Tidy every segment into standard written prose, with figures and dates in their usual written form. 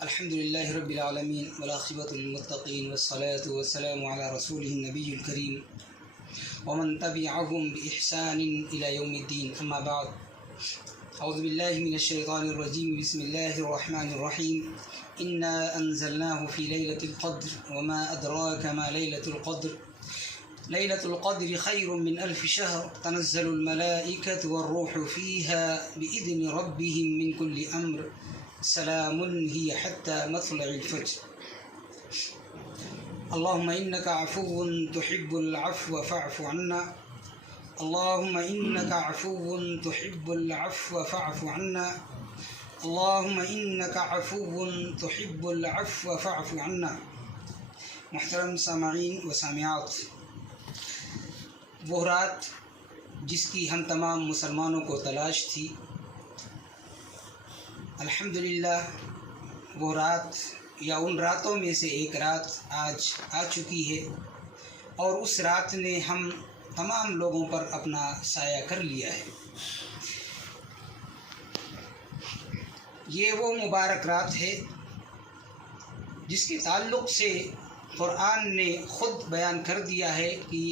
الحمد لله رب العالمين والعاقبة للمتقين والصلاة والسلام على رسوله النبي الكريم ومن تبعهم بإحسان إلى يوم الدين. أما بعد، أعوذ بالله من الشيطان الرجيم. بسم الله الرحمن الرحيم. إنا أنزلناه في ليلة القدر وما أدراك ما ليلة القدر. ليلة القدر خير من 1000 شهر. تنزل الملائكة والروح فيها بإذن ربهم من كل أمر. سلام هي حتى مطلع الفجر. اللهم إنك عفو تحب العفو فاعف عنا. اللهم إنك عفو تحب العفو فاعف عنا. اللهم إنك عفو تحب العفو فاعف عنا. محترم سامعین و سامعات، وہ رات جس کی ہم تمام مسلمانوں کو تلاش تھی، الحمدللہ وہ رات یا ان راتوں میں سے ایک رات آج آ چکی ہے، اور اس رات نے ہم تمام لوگوں پر اپنا سایہ کر لیا ہے۔ یہ وہ مبارک رات ہے جس کے تعلق سے قرآن نے خود بیان کر دیا ہے کہ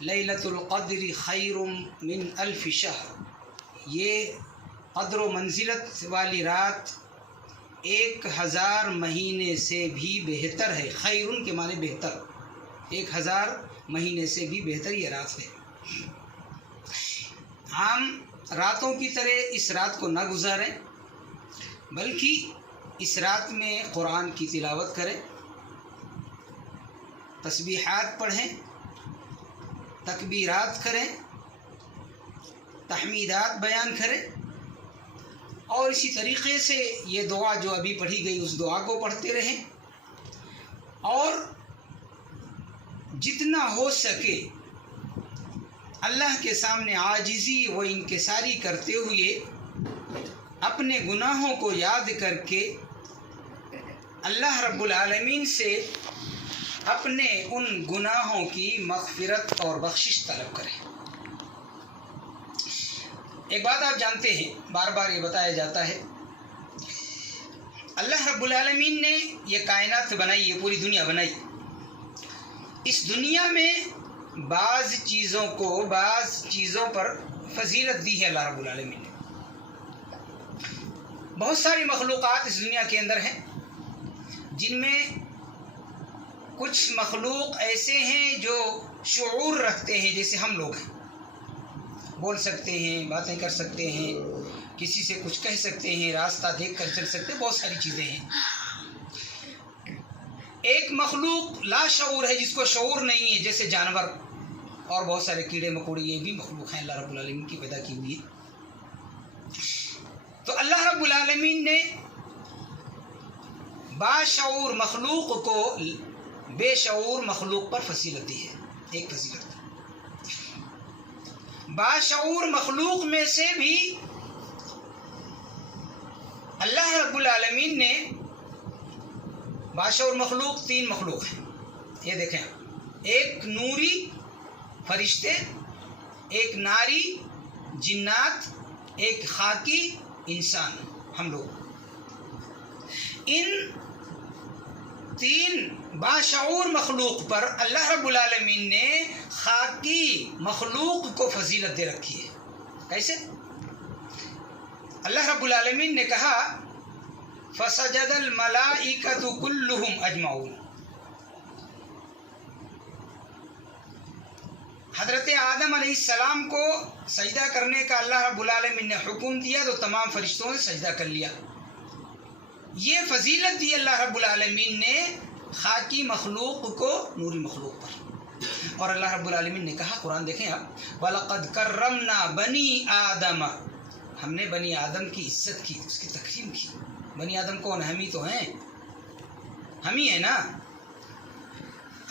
لیلۃ القدر خیر من 1000 شہر، یہ قدر و منزلت والی رات 1000 مہینے سے بھی بہتر ہے۔ خیرن کے معنی بہتر، 1000 مہینے سے بھی بہتر یہ رات ہے۔ عام راتوں کی طرح اس رات کو نہ گزاریں، بلکہ اس رات میں قرآن کی تلاوت کریں، تسبیحات پڑھیں، تکبیرات کریں، تحمیدات بیان کریں، اور اسی طریقے سے یہ دعا جو ابھی پڑھی گئی اس دعا کو پڑھتے رہیں، اور جتنا ہو سکے اللہ کے سامنے عاجزی و انکساری کرتے ہوئے اپنے گناہوں کو یاد کر کے اللہ رب العالمین سے اپنے ان گناہوں کی مغفرت اور بخشش طلب کریں۔ ایک بات آپ جانتے ہیں، بار بار یہ بتایا جاتا ہے، اللہ رب العالمین نے یہ کائنات بنائی، یہ پوری دنیا بنائی۔ اس دنیا میں بعض چیزوں پر فضیلت دی ہے اللہ رب العالمین نے۔ بہت ساری مخلوقات اس دنیا کے اندر ہیں، جن میں کچھ مخلوق ایسے ہیں جو شعور رکھتے ہیں، جیسے ہم لوگ ہیں، بول سکتے ہیں، باتیں کر سکتے ہیں، کسی سے کچھ کہہ سکتے ہیں، راستہ دیکھ کر چل سکتے ہیں، بہت ساری چیزیں ہیں۔ ایک مخلوق لا شعور ہے، جس کو شعور نہیں ہے، جیسے جانور اور بہت سارے کیڑے مکوڑے، یہ بھی مخلوق ہیں اللہ رب العالمین کی پیدا کی ہوئی ہے۔ تو اللہ رب العالمین نے باشعور مخلوق کو بے شعور مخلوق پر فضیلت دی ہے۔ ایک فضیلت باشعور مخلوق میں سے بھی اللہ رب العالمین نے باشعور مخلوق 3 مخلوق ہیں۔ یہ دیکھیں، ایک نوری فرشتے، ایک ناری جنات، ایک خاکی انسان ہم لوگ۔ ان 3 باشعور مخلوق پر اللہ رب العالمین نے خاکی مخلوق کو فضیلت دے رکھی ہے۔ کیسے؟ اللہ رب العالمین نے کہا فَسَجَدَ الْمَلَائِكَةُ كُلُّهُمْ أَجْمَعُونَ۔ حضرت آدم علیہ السلام کو سجدہ کرنے کا اللہ رب العالمین نے حکم دیا تو تمام فرشتوں نے سجدہ کر لیا۔ یہ فضیلت دی اللہ رب العالمین نے خاکی مخلوق کو نوری مخلوق پر۔ اور اللہ رب العالمین نے کہا، قرآن دیکھیں آپ، وَلَقَدْ كَرَّمْنَا بَنِي آدَمَ، ہم نے بنی آدم کی عزت کی، اس کی تکریم کی۔ بنی آدم کون؟ ہم ہی تو ہیں، ہم ہی ہیں نا۔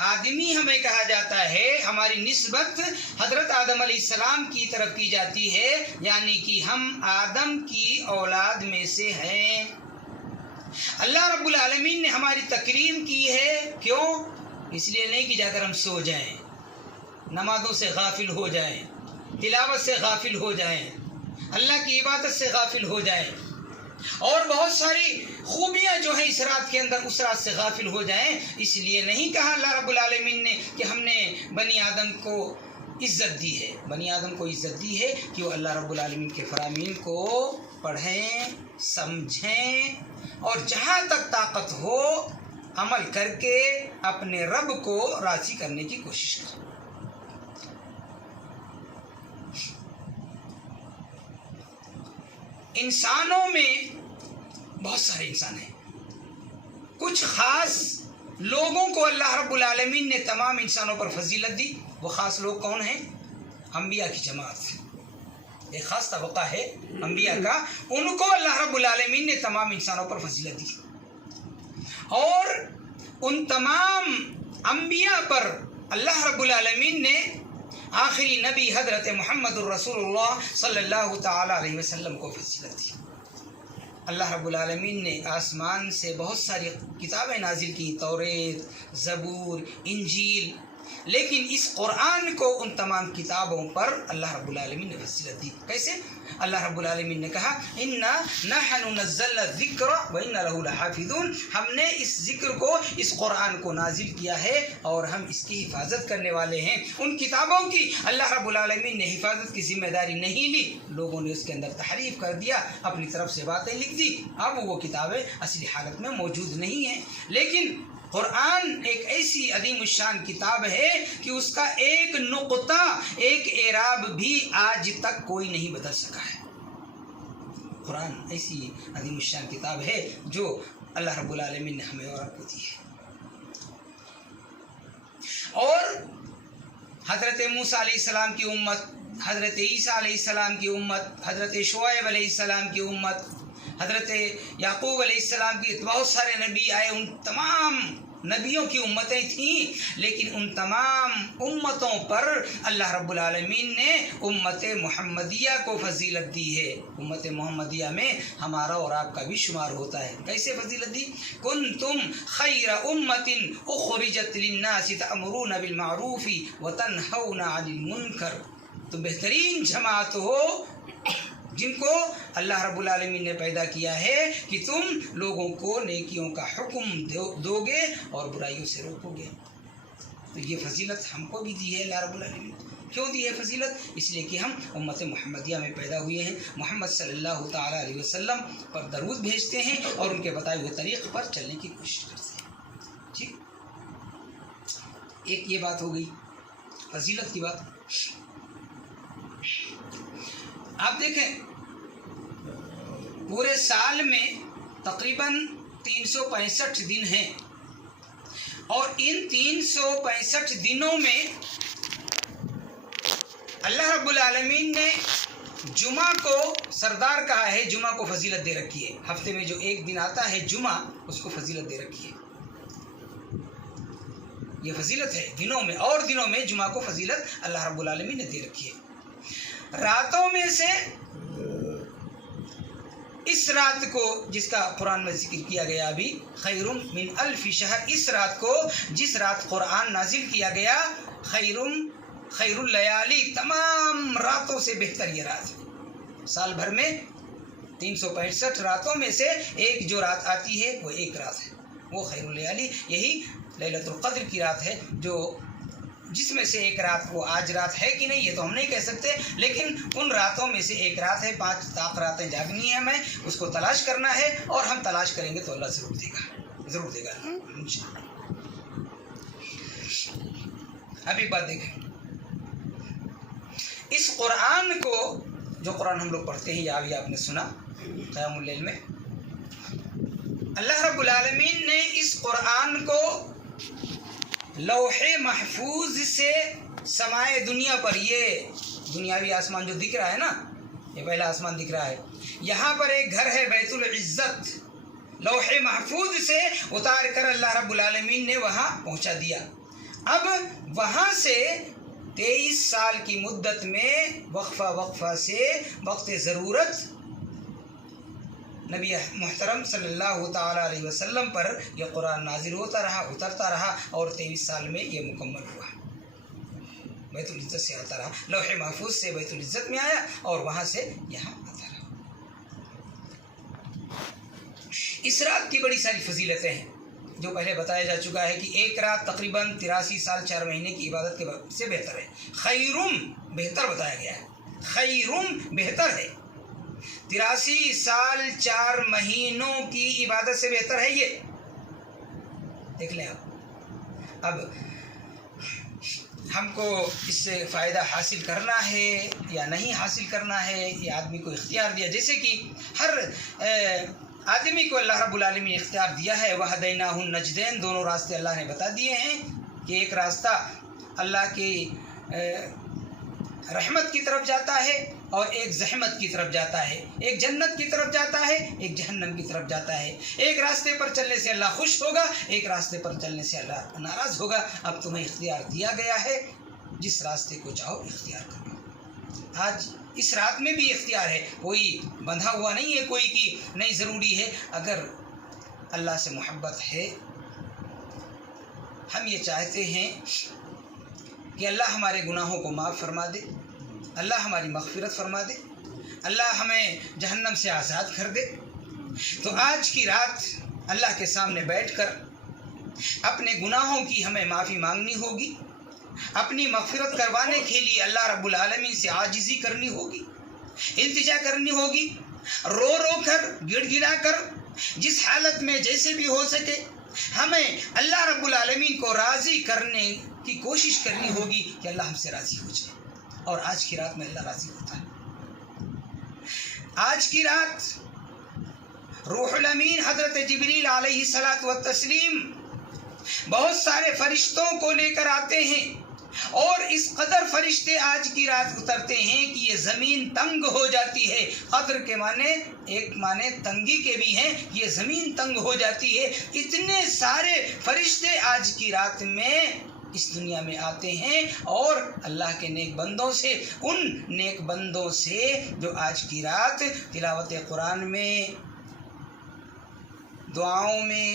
آدمی ہمیں کہا جاتا ہے، ہماری نسبت حضرت آدم علیہ السلام کی طرف کی جاتی ہے، یعنی کہ ہم آدم کی اولاد میں سے ہیں۔ اللہ رب العالمین نے ہماری تکریم کی ہے، کیوں؟ اس لیے نہیں کہ جا کر ہم سو جائیں، نمازوں سے غافل ہو جائیں، تلاوت سے غافل ہو جائیں، اللہ کی عبادت سے غافل ہو جائیں، اور بہت ساری خوبیاں جو ہیں اس رات کے اندر اس رات سے غافل ہو جائیں، اس لیے نہیں کہا اللہ رب العالمین نے کہ ہم نے بنی آدم کو عزت دی ہے. بنی آدم کو عزت دی ہے کہ وہ اللہ رب العالمین کے فرامین کو پڑھیں، سمجھیں اور جہاں تک طاقت ہو عمل کر کے اپنے رب کو راضی کرنے کی کوشش کریں. انسانوں میں بہت سارے انسان ہیں. کچھ خاص لوگوں کو اللہ رب العالمین نے تمام انسانوں پر فضیلت دی. وہ خاص لوگ کون ہیں؟ انبیاء کی جماعت. ایک خاص طبقہ ہے انبیاء کا، ان کو اللہ رب العالمین نے تمام انسانوں پر فضیلت دی. اور ان تمام انبیاء پر اللہ رب العالمین نے آخری نبی حضرت محمد الرسول اللہ صلی اللہ تعالی علیہ وسلم کو فضیلت دی. اللہ رب العالمین نے آسمان سے بہت ساری کتابیں نازل کی، توریت، زبور، انجیل، لیکن اس قرآن کو ان تمام کتابوں پر اللہ رب العالمین نے فضیلت دی. کیسے؟ اللہ رب العالمین نے کہا اِنَّا نَحْنُ نَزَّلْنَا الذِّكْرَ وَإِنَّا لَهُ لَحَافِظُونَ. ہم نے اس ذکر کو، اس قرآن کو نازل کیا ہے اور ہم اس کی حفاظت کرنے والے ہیں. ان کتابوں کی اللہ رب العالمین نے حفاظت کی ذمہ داری نہیں لی. لوگوں نے اس کے اندر تحریف کر دیا، اپنی طرف سے باتیں لکھ دی. اب وہ کتابیں اصلی حالت میں موجود نہیں ہیں. لیکن قرآن ایک ایسی عظیم الشان کتاب ہے کہ اس کا ایک نقطہ، ایک اعراب بھی آج تک کوئی نہیں بدل سکا ہے. قرآن ایسی عظیم الشان کتاب ہے جو اللہ رب العالمین نے ہمیں اور آپ کو دی ہے. اور حضرت موسیٰ علیہ السلام کی امت، حضرت عیسیٰ علیہ السلام کی امت، حضرت شعیب علیہ السلام کی امت، حضرت یعقوب علیہ السلام کی، بہت سارے نبی آئے، ان تمام نبیوں کی امتیں تھیں. لیکن ان تمام امتوں پر اللہ رب العالمین نے امت محمدیہ کو فضیلت دی ہے. امت محمدیہ میں ہمارا اور آپ کا بھی شمار ہوتا ہے. کیسے فضیلت دی؟ کنتم خیر امت اخرجت للناس تأمرون بالمعروف وتنہون عن المنکر. تم بہترین جماعت ہو جن کو اللہ رب العالمین نے پیدا کیا ہے کہ تم لوگوں کو نیکیوں کا حکم دو گے اور برائیوں سے روکو گے. تو یہ فضیلت ہم کو بھی دی ہے اللہ رب العالمین. کیوں دی ہے فضیلت؟ اس لیے کہ ہم امت محمدیہ میں پیدا ہوئے ہیں. محمد صلی اللہ تعالیٰ علیہ وسلم پر درود بھیجتے ہیں اور ان کے بتائے ہوئے طریق پر چلنے کی کوشش کرتے ہیں. ٹھیک، ایک یہ بات ہو گئی فضیلت کی بات. آپ دیکھیں پورے سال میں تقریباً 365 دن ہیں اور ان 365 دنوں میں اللہ رب العالمین نے جمعہ کو سردار کہا ہے، جمعہ کو فضیلت دے رکھی ہے. ہفتے میں جو ایک دن آتا ہے جمعہ، اس کو فضیلت دے رکھی ہے. یہ فضیلت ہے دنوں میں، اور دنوں میں جمعہ کو فضیلت اللہ رب العالمین نے دے رکھی ہے. راتوں میں سے اس رات کو جس کا قرآن میں ذکر کیا گیا ابھی، خیر من الف شہر، اس رات کو جس رات قرآن نازل کیا گیا، خیر اللیالی، تمام راتوں سے بہتر یہ رات ہے. سال بھر میں 365 راتوں میں سے ایک جو رات آتی ہے وہ ایک رات ہے، وہ خیر اللیالی، یہی لیلۃ القدر کی رات ہے. جو جس میں سے ایک رات، وہ آج رات ہے کہ نہیں یہ تو ہم نہیں کہہ سکتے، لیکن ان راتوں میں سے ایک رات ہے. 5 طاق راتیں جاگنی ہیں، ہمیں اس کو تلاش کرنا ہے اور ہم تلاش کریں گے تو اللہ ضرور دے گا، ضرور دے گا انشاءاللہ. اب ایک بات دیکھیں، اس قرآن کو، جو قرآن ہم لوگ پڑھتے ہیں، یا ابھی آپ نے سنا قیام اللیل میں، اللہ رب العالمین نے اس قرآن کو لوح محفوظ سے سمائے دنیا پر، یہ دنیاوی آسمان جو دکھ رہا ہے نا، یہ پہلا آسمان دکھ رہا ہے، یہاں پر ایک گھر ہے بیت العزت، لوح محفوظ سے اتار کر اللہ رب العالمین نے وہاں پہنچا دیا. اب وہاں سے 23 سال کی مدت میں وقفہ سے وقت ضرورت نبی محترم صلی اللہ تعالیٰ علیہ وسلم پر یہ قرآن نازل ہوتا رہا، اترتا رہا، اور 23 سال میں یہ مکمل ہوا. بیت العزت سے آتا رہا، لوح محفوظ سے بیت العزت میں آیا اور وہاں سے یہاں آتا رہا. اس رات کی بڑی ساری فضیلتیں ہیں جو پہلے بتایا جا چکا ہے کہ ایک رات تقریباً 83 سال 4 مہینے کی عبادت کے سے بہتر ہے. خیرم بہتر بتایا گیا ہے, خیرم بہتر ہے. 83 سال 4 مہینوں کی عبادت سے بہتر ہے یہ. دیکھ لیں آپ. اب ہم کو اس سے فائدہ حاصل کرنا ہے یا نہیں حاصل کرنا ہے, یہ آدمی کو اختیار دیا. جیسے کہ ہر آدمی کو اللہ رب العالمین نے اختیار دیا ہے. وَهَدَيْنَاهُ النَّجْدَيْنِ, دونوں راستے اللہ نے بتا دیے ہیں کہ ایک راستہ اللہ کی رحمت کی طرف جاتا ہے اور ایک زحمت کی طرف جاتا ہے. ایک جنت کی طرف جاتا ہے, ایک جہنم کی طرف جاتا ہے. ایک راستے پر چلنے سے اللہ خوش ہوگا, ایک راستے پر چلنے سے اللہ ناراض ہوگا. اب تمہیں اختیار دیا گیا ہے, جس راستے کو چاہو اختیار کرو. آج اس رات میں بھی اختیار ہے, کوئی بندھا ہوا نہیں ہے کوئی کی نہیں ضروری ہے. اگر اللہ سے محبت ہے, ہم یہ چاہتے ہیں کہ اللہ ہمارے گناہوں کو معاف فرما دے, اللہ ہماری مغفرت فرما دے, اللہ ہمیں جہنم سے آزاد کر دے, تو آج کی رات اللہ کے سامنے بیٹھ کر اپنے گناہوں کی ہمیں معافی مانگنی ہوگی. اپنی مغفرت کروانے کے لیے اللہ رب العالمین سے عاجزی کرنی ہوگی, التجا کرنی ہوگی, رو رو کر گڑ گڑا کر جس حالت میں جیسے بھی ہو سکے ہمیں اللہ رب العالمین کو راضی کرنے کی کوشش کرنی ہوگی کہ اللہ ہم سے راضی ہو جائے. اور آج کی رات میں اللہ راضی ہوتا ہے. آج کی رات روح الامین حضرت جبریل علیہ الصلاۃ والتسلیم بہت سارے فرشتوں کو لے کر آتے ہیں, اور اس قدر فرشتے آج کی رات اترتے ہیں کہ یہ زمین تنگ ہو جاتی ہے. قدر کے معنی ایک معنی تنگی کے بھی ہیں, یہ زمین تنگ ہو جاتی ہے. اتنے سارے فرشتے آج کی رات میں اس دنیا میں آتے ہیں, اور اللہ کے نیک بندوں سے, ان نیک بندوں سے جو آج کی رات تلاوت قرآن میں, دعاؤں میں,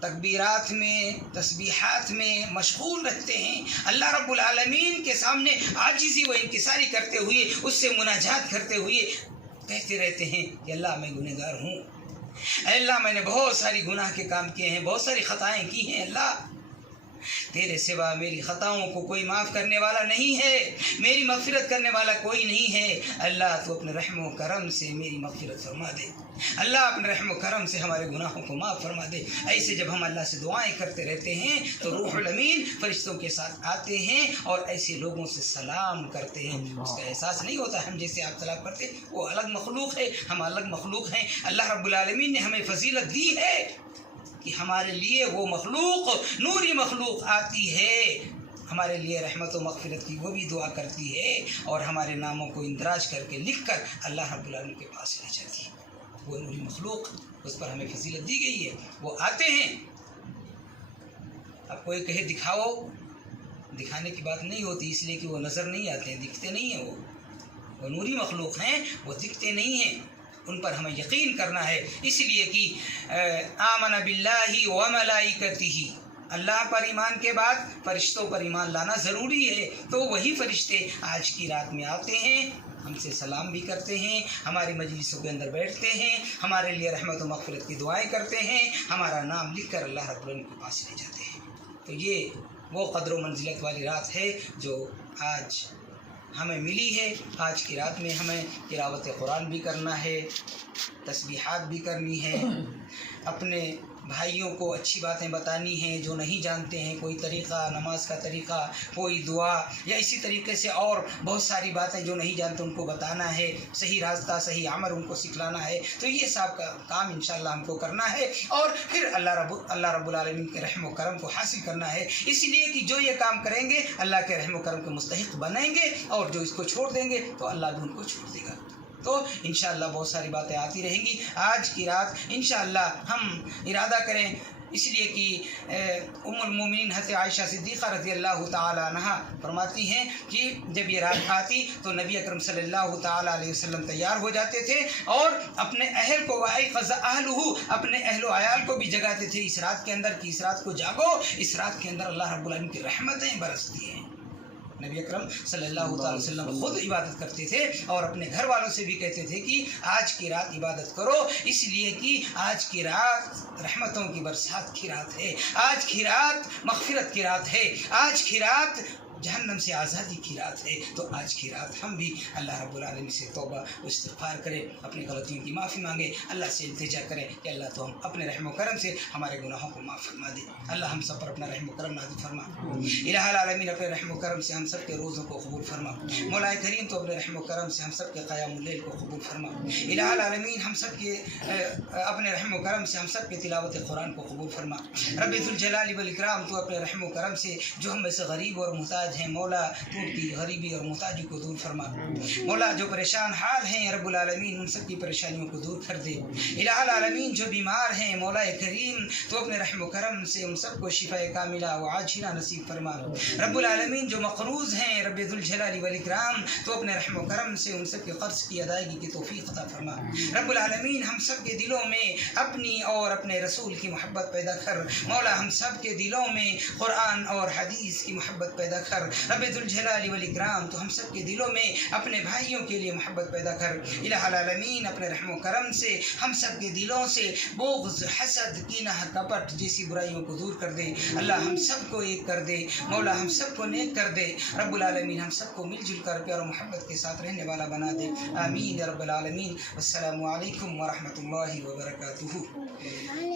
تکبیرات میں, تسبیحات میں مشغول رہتے ہیں, اللہ رب العالمین کے سامنے عاجزی و انکساری کرتے ہوئے, اس سے مناجات کرتے ہوئے کہتے رہتے ہیں کہ اللہ میں گنہگار ہوں, اے اللہ میں نے بہت ساری گناہ کے کام کیے ہیں, بہت ساری خطائیں کی ہیں, اللہ تیرے سوا میری خطاؤں کو کوئی معاف کرنے والا نہیں ہے, میری مغفرت کرنے والا کوئی نہیں ہے. اللہ تو اپنے رحم و کرم سے میری مغفرت فرما دے, اللہ اپنے رحم و کرم سے ہمارے گناہوں کو معاف فرما دے. ایسے جب ہم اللہ سے دعائیں کرتے رہتے ہیں تو روح الامین فرشتوں کے ساتھ آتے ہیں اور ایسے لوگوں سے سلام کرتے ہیں. اس کا احساس نہیں ہوتا ہم جیسے آپ سلام کرتے, وہ الگ مخلوق ہے, ہم الگ مخلوق ہیں. اللہ رب العالمین نے ہمیں فضیلت دی ہے کہ ہمارے لیے وہ مخلوق, نوری مخلوق آتی ہے, ہمارے لیے رحمت و مغفرت کی وہ بھی دعا کرتی ہے, اور ہمارے ناموں کو اندراج کر کے لکھ کر اللہ رب العالمین کے پاس لے جاتی ہے. وہ نوری مخلوق, اس پر ہمیں فضیلت دی گئی ہے, وہ آتے ہیں. اب کوئی کہے دکھاؤ, دکھانے کی بات نہیں ہوتی, اس لیے کہ وہ نظر نہیں آتے ہیں, دکھتے نہیں ہیں. وہ نوری مخلوق ہیں, وہ دکھتے نہیں ہیں, ان پر ہمیں یقین کرنا ہے. اس لیے کہ آمن باللہ و ملائکتہ, اللہ پر ایمان کے بعد فرشتوں پر ایمان لانا ضروری ہے. تو وہی فرشتے آج کی رات میں آتے ہیں, ہم سے سلام بھی کرتے ہیں, ہماری مجلسوں کے اندر بیٹھتے ہیں, ہمارے لیے رحمت و مغفرت کی دعائیں کرتے ہیں, ہمارا نام لکھ کر اللہ رب العالمین کے پاس لے جاتے ہیں. تو یہ وہ قدر و منزلت والی رات ہے جو آج ہمیں ملی ہے. آج کی رات میں ہمیں تلاوت قرآن بھی کرنا ہے, تسبیحات بھی کرنی ہے, اپنے بھائیوں کو اچھی باتیں بتانی ہیں جو نہیں جانتے ہیں, کوئی طریقہ, نماز کا طریقہ, کوئی دعا, یا اسی طریقے سے اور بہت ساری باتیں جو نہیں جانتے ان کو بتانا ہے, صحیح راستہ, صحیح عمل ان کو سکھلانا ہے. تو یہ سب کا کام انشاءاللہ ہم کو کرنا ہے, اور پھر اللہ رب العالمین کے رحم و کرم کو حاصل کرنا ہے. اس لیے کہ جو یہ کام کریں گے اللہ کے رحم و کرم کے مستحق بنیں گے, اور جو اس کو چھوڑ دیں گے تو اللہ بھی ان کو چھوڑ دے گا. تو انشاءاللہ بہت ساری باتیں آتی رہیں گی. آج کی رات انشاءاللہ ہم ارادہ کریں, اس لیے کہ ام المومنین حضرت عائشہ صدیقہ رضی اللہ تعالی عنہ فرماتی ہیں کہ جب یہ رات آتی تو نبی اکرم صلی اللہ تعالی علیہ وسلم تیار ہو جاتے تھے, اور اپنے اہل کو وَأَيْقَظَ أَهْلُهُ, اپنے اہل و عیال کو بھی جگاتے تھے اس رات کے اندر کہ اس رات کو جاگو, اس رات کے اندر اللہ رب العالمین کی رحمتیں برستی ہیں. نبی اکرم صلی اللہ تعالی وسلم خود عبادت کرتے تھے اور اپنے گھر والوں سے بھی کہتے تھے کہ آج کی رات عبادت کرو، اس لیے کہ آج کی رات رحمتوں کی برسات کی رات ہے، آج کی رات مغفرت کی رات ہے، آج کی رات جہنم سے آزادی کی رات ہے۔ تو آج کی رات ہم بھی اللہ رب العالمین سے توبہ و استغفار کریں، اپنی غلطیوں کی معافی مانگیں، اللہ سے التجا کریں کہ اللہ تو ہم اپنے رحم و کرم سے ہمارے گناہوں کو معاف فرما دے۔ اللہ ہم سب پر اپنا رحم و کرم نازل فرما۔ الہ العالمین اپنے رحم و کرم سے ہم سب کے روزوں کو قبول فرما۔ مولا کریم تو اپنے رحم و کرم سے ہم سب کے قیام اللیل کو قبول فرما۔ الہ العالمین ہم سب کے اپنے رحم و کرم سے ہم سب کے تلاوت قرآن کو قبول فرما۔ رب ذوالجلال والاکرام تو اپنے رحم و کرم سے جو ہم میں سے غریب اور محتاج ہیں مولا تو ان کی غریبی اور محتاجی کو دور فرما۔ مولا جو پریشان حال ہیں رب العالمین ان سب کی پریشانیوں کو دور کر دے۔ الہ العالمین جو بیمار ہیں مولا کریم تو اپنے رحم و کرم سے ان سب کو شفاء کاملہ و عاجلہ نصیب فرما۔ رب العالمین جو مقروض ہیں رب ذوالجلال والاکرام تو اپنے رحم و کرم سے ان سب کے قرض کی ادائیگی کی توفیق عطا فرما۔ رب العالمین ہم سب کے دلوں میں اپنی اور اپنے رسول کی محبت پیدا کر۔ مولا ہم سب کے دلوں میں قرآن اور حدیث کی محبت پیدا کر۔ رب ذوالجلال والاکرام تو ہم سب کے دلوں میں اپنے بھائیوں کے لیے محبت پیدا کر۔ الہ العالمین اپنے رحم و کرم سے ہم سب کے دلوں سے بغض، حسد، کینہ، کپٹ جیسی برائیوں کو دور کر دے۔ اللہ ہم سب کو ایک کر دے، مولا ہم سب کو نیک کر دے۔ رب العالمین ہم سب کو مل جل کر پیار و محبت کے ساتھ رہنے والا بنا دے۔ آمین یا رب العالمین۔ السلام علیکم ورحمۃ اللہ وبرکاتہ۔